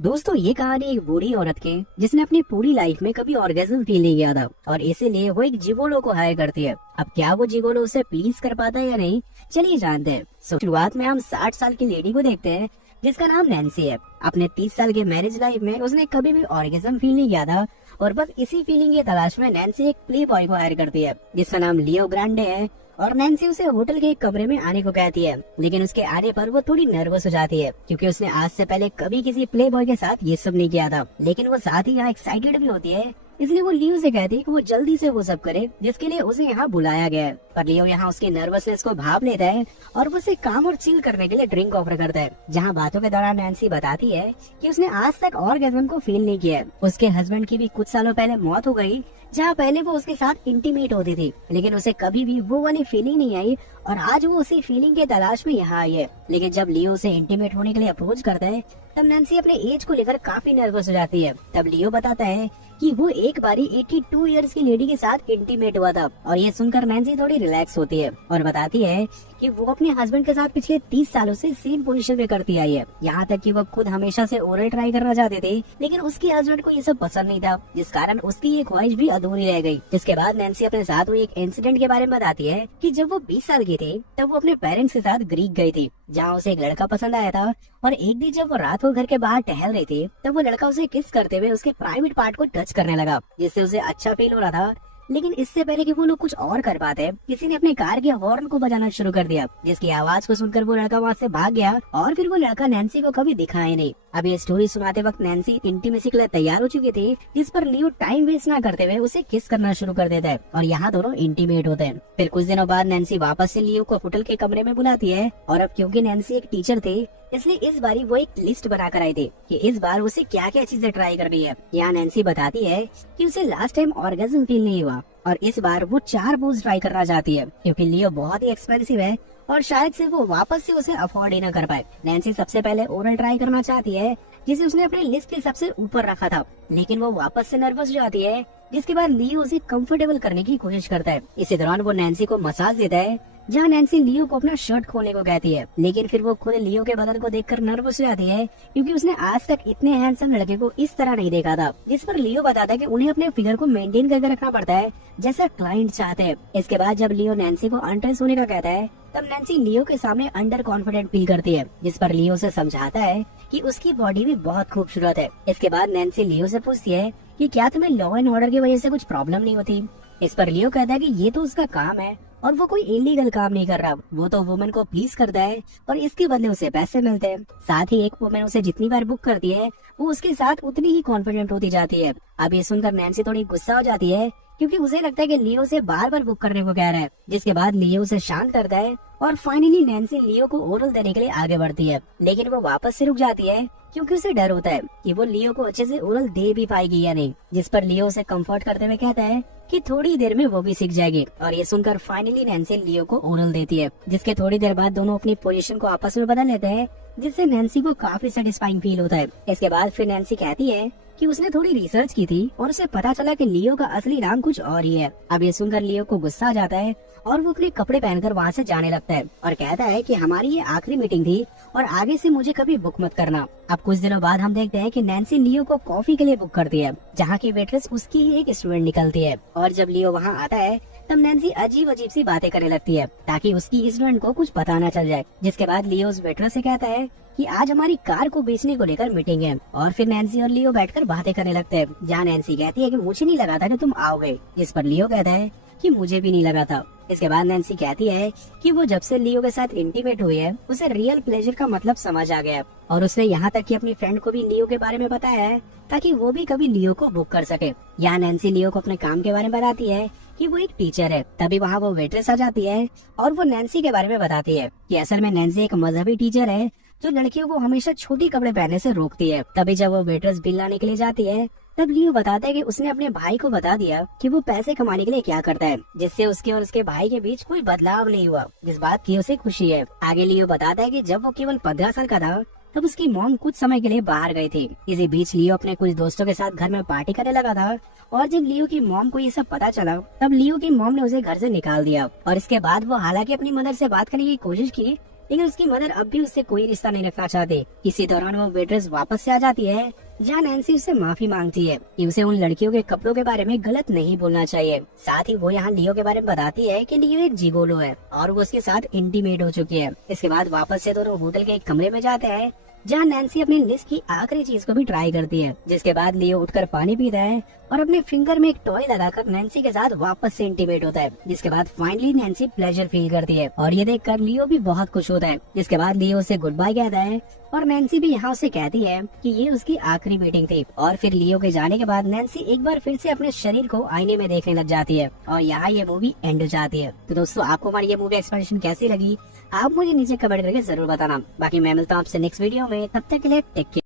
दोस्तों ये कहानी एक बूढ़ी औरत की जिसने अपनी पूरी लाइफ में कभी ऑर्गेज्म फील नहीं किया था और इसीलिए वो एक जिगोलो को हायर करती है। अब क्या वो जिगोलो उसे प्लीज कर पाता है या नहीं, चलिए जानते हैं। शुरुआत में हम 60 साल की लेडी को देखते हैं जिसका नाम नैन्सी है। अपने 30 साल के मैरिज लाइफ में उसने कभी भी ऑर्गेज्म फील नहीं किया था और बस इसी फीलिंग की तलाश में नैन्सी एक प्ले बॉय को हायर करती है जिसका नाम लियो ग्रांडे है। और नैन्सी उसे होटल के एक कमरे में आने को कहती है, लेकिन उसके आने पर वो थोड़ी नर्वस हो जाती है क्योंकि उसने आज से पहले कभी किसी प्ले बॉय के साथ ये सब नहीं किया था। लेकिन वो साथ ही यहाँ एक्साइटेड भी होती है, इसलिए वो लियो से कहती है कि वो जल्दी से वो सब करे जिसके लिए उसे यहाँ बुलाया गया है। पर लियो यहाँ उसकी नर्वसनेस को भाप लेता है और वो उसे काम और चिल करने के लिए ड्रिंक ऑफर करता है। जहाँ बातों के दौरान नैन्सी बताती है कि उसने आज तक ऑर्गेज़म को फील नहीं किया है। उसके हस्बैंड की भी कुछ सालों पहले मौत हो गई, जहाँ पहले वो उसके साथ इंटीमेट होती थी, लेकिन उसे कभी भी वो वाली फीलिंग नहीं आई और आज वो उसी फीलिंग के तलाश में यहाँ आई है। लेकिन जब लियो उसे इंटीमेट होने के लिए अप्रोच करता है तब नैन्सी अपने एज को लेकर काफी नर्वस हो जाती है। तब लियो बताता है कि वो एक बारी 82 इयर्स की लेडी के साथ इंटीमेट हुआ था और ये सुनकर नैन्सी थोड़ी रिलैक्स होती है और बताती है कि वो अपने हस्बैंड के साथ पिछले 30 सालों से सेम पोजीशन में करती आई है। यहाँ तक कि वो खुद हमेशा से ओरल ट्राई करना चाहते थे, लेकिन उसके हस्बैंड को ये सब पसंद नहीं था, जिस कारण उसकी ये ख्वाहिश भी अधूरी रह गई। जिसके बाद नैन्सी अपने साथ हुई एक इंसिडेंट के बारे में बताती है कि जब वो 20 साल की थी तब वो अपने पेरेंट्स के साथ ग्रीक गई थी, जहाँ उसे एक लड़का पसंद आया था। और एक दिन जब वो रात को घर के बाहर टहल रही थी तब वो लड़का उसे किस करते हुए उसके प्राइवेट पार्ट को टच करने लगा, जिससे उसे अच्छा फील हो रहा था। लेकिन इससे पहले कि वो लोग कुछ और कर पाते, किसी ने अपने कार के हॉर्न को बजाना शुरू कर दिया, जिसकी आवाज को सुनकर वो लड़का वहाँ से भाग गया और फिर वो लड़का नैन्सी को कभी दिखा ही नहीं। अब ये स्टोरी सुनाते वक्त नैन्सी इंटीमेसी के लिए तैयार हो चुकी थी, जिस पर लियो टाइम वेस्ट ना करते हुए उसे किस करना शुरू कर देता है और यहाँ दोनों इंटीमेट होते हैं। फिर कुछ दिनों बाद नैन्सी वापस से लियो को होटल के कमरे में बुलाती है और अब क्योंकि नैन्सी एक टीचर थी इसलिए इस बारी वो एक लिस्ट बनाकर आई थी कि इस बार उसे क्या क्या चीजें ट्राई करनी है। यहाँ नैन्सी बताती है कि उसे लास्ट टाइम ऑर्गेज़म फील नहीं हुआ और इस बार वो 4 पोज ट्राई करना चाहती है क्योंकि लियो बहुत ही एक्सपेंसिव है और शायद से वो वापस से उसे अफोर्ड ही न कर पाए। नैन्सी सबसे पहले ओरल ट्राई करना चाहती है जिसे उसने अपने लिस्ट के सबसे ऊपर रखा था, लेकिन वो वापस से नर्वस हो जाती है, जिसके बाद लियो उसे कंफर्टेबल करने की कोशिश करता है। इसी दौरान वो नैन्सी को मसाज देता है, जहाँ नैन्सी लियो को अपना शर्ट खोलने को कहती है, लेकिन फिर वो खुद लियो के बदन को देखकर नर्वस हो जाती है क्योंकि उसने आज तक इतने हैंडसम लड़के को इस तरह नहीं देखा था। जिस पर लियो बताता है कि उन्हें अपने फिगर को मेंटेन करके रखना पड़ता है जैसा क्लाइंट चाहते हैं। इसके बाद जब लियो नैन्सी को अनड्रेस होने का कहता है तब नैन्सी लियो के सामने अंडर कॉन्फिडेंट फील करती है, जिस पर लियो से समझाता है कि उसकी बॉडी भी बहुत खूबसूरत है। इसके बाद नैन्सी लियो से पूछती है कि क्या तुम्हें लॉ एंड ऑर्डर की वजह से कुछ प्रॉब्लम नहीं होती। इस पर लियो कहता है कि ये तो उसका काम है और वो कोई इलीगल काम नहीं कर रहा, वो तो वुमेन को प्लीज करता है और इसके बदले उसे पैसे मिलते हैं। साथ ही एक वुमेन उसे जितनी बार बुक करती है वो उसके साथ उतनी ही कॉन्फिडेंट होती जाती है। अब ये सुनकर नैन्सी थोड़ी गुस्सा हो जाती है क्योंकि उसे लगता है कि लियो उसे बार बार बुक करने को कह रहा है। जिसके बाद लियो उसे शांत करता है और फाइनली नैन्सी लियो को ओरल देने के लिए आगे बढ़ती है, लेकिन वो वापस से रुक जाती है क्योंकि उसे डर होता है कि वो लियो को अच्छे से ओरल दे भी पाएगी या नहीं। जिस पर लियो उसे कंफर्ट करते हुए कहता है कि थोड़ी देर में वो भी सीख जाएगी और ये सुनकर फाइनली नैन्सी लियो को ओरल देती है, जिसके थोड़ी देर बाद दोनों अपनी पोजीशन को आपस में बदल लेते हैं, जिससे नैन्सी को काफी सेटिस्फाइंग फील होता है। इसके बाद फिर नैन्सी कहती है कि उसने थोड़ी रिसर्च की थी और उसे पता चला कि लियो का असली नाम कुछ और ही है। अब ये सुनकर लियो को गुस्सा आ जाता है और वो अपने कपड़े पहनकर वहाँ से जाने लगता है और कहता है कि हमारी ये आखिरी मीटिंग थी और आगे से मुझे कभी बुक मत करना। अब कुछ दिनों बाद हम देखते हैं कि नैन्सी लियो को कॉफी के लिए बुक करती है, जहाँ की वेट्रेस उसकी ही एक स्टूडेंट निकलती है और जब लियो वहाँ आता है तब नैन्सी अजीब अजीब सी बातें करने लगती है ताकि उसकी स्टूडेंट को कुछ पता न चल जाए। जिसके बाद लियो उस वेट्रेस से कहता है कि आज हमारी कार को बेचने को लेकर मीटिंग है और फिर नैन्सी और लियो बैठकर बातें करने लगते हैं, जहाँ नैन्सी कहती है कि मुझे नहीं लगा था कि तुम आओगे। इस पर लियो कहता है कि मुझे भी नहीं लगा था। इसके बाद नैन्सी कहती है कि वो जब से लियो के साथ इंटीमेट हुई है उसे रियल प्लेजर का मतलब समझ आ गया और उसने यहाँ तक कि अपनी फ्रेंड को भी लियो के बारे में बताया है ताकि वो भी कभी लियो को बुक कर सके। यहाँ नैन्सी लियो को अपने काम के बारे में बताती है कि वो एक टीचर है। तभी वहाँ वो वेट्रेस आ जाती है और वो नैन्सी के बारे में बताती है कि असल में नैन्सी एक मजहबी टीचर है जो लड़कियों को हमेशा छोटी कपड़े पहनने से रोकती है। तभी जब वो वेट्रेस बिल लाने के लिए जाती है तब लियो बताता है कि उसने अपने भाई को बता दिया कि वो पैसे कमाने के लिए क्या करता है, जिससे उसके और उसके भाई के बीच कोई बदलाव नहीं हुआ, जिस बात की उसे खुशी है। आगे लियो बताता है कि जब वो केवल 15 साल का था तब उसकी मॉम कुछ समय के लिए बाहर गई थी। इसी बीच लियो अपने कुछ दोस्तों के साथ घर में पार्टी करने लगा था और जब लियो की मॉम को ये सब पता चला तब लियो की मॉम ने उसे घर से निकाल दिया और इसके बाद वो हालांकि अपनी मदर से बात करने की कोशिश की लेकिन उसकी मदर अब भी उससे कोई रिश्ता नहीं रखना चाहती। इसी दौरान वो वेट्रेस वापस से आ जाती है, जहाँ नैन्सी उससे माफी मांगती है कि उसे उन लड़कियों के कपड़ों के बारे में गलत नहीं बोलना चाहिए। साथ ही वो यहाँ लियो के बारे में बताती है कि लियो एक जिगोलो है और वो उसके साथ इंटीमेट हो चुकी है। इसके बाद वापस से दोनों होटल के एक कमरे में जाते हैं, जहाँ नैन्सी अपनी लिस्ट की आखिरी चीज को भी ट्राई करती है। जिसके बाद लियो उठकर पानी पीता है और अपने फिंगर में एक टॉय लगाकर नैन्सी के साथ वापस से इंटीमेट होता है। जिसके बाद फाइनली नैन्सी प्लेजर फील करती है और ये देखकर लियो भी बहुत खुश होता है। जिसके बाद लियो उसे गुड बाय कहता है और नैन्सी भी यहाँ उसे कहती है कि ये उसकी आखिरी मीटिंग थी। और फिर लियो के जाने के बाद नैन्सी एक बार फिर से अपने शरीर को आईने में देखने लग जाती है और यहाँ ये मूवी एंड हो जाती है। तो दोस्तों, आपको हमारी ये मूवी एक्सप्लेनेशन कैसी लगी, आप मुझे नीचे कमेंट करके जरूर बताना। बाकी मैं मिलता हूँ आपसे नेक्स्ट वीडियो में, तब तक के लिए टेक केयर।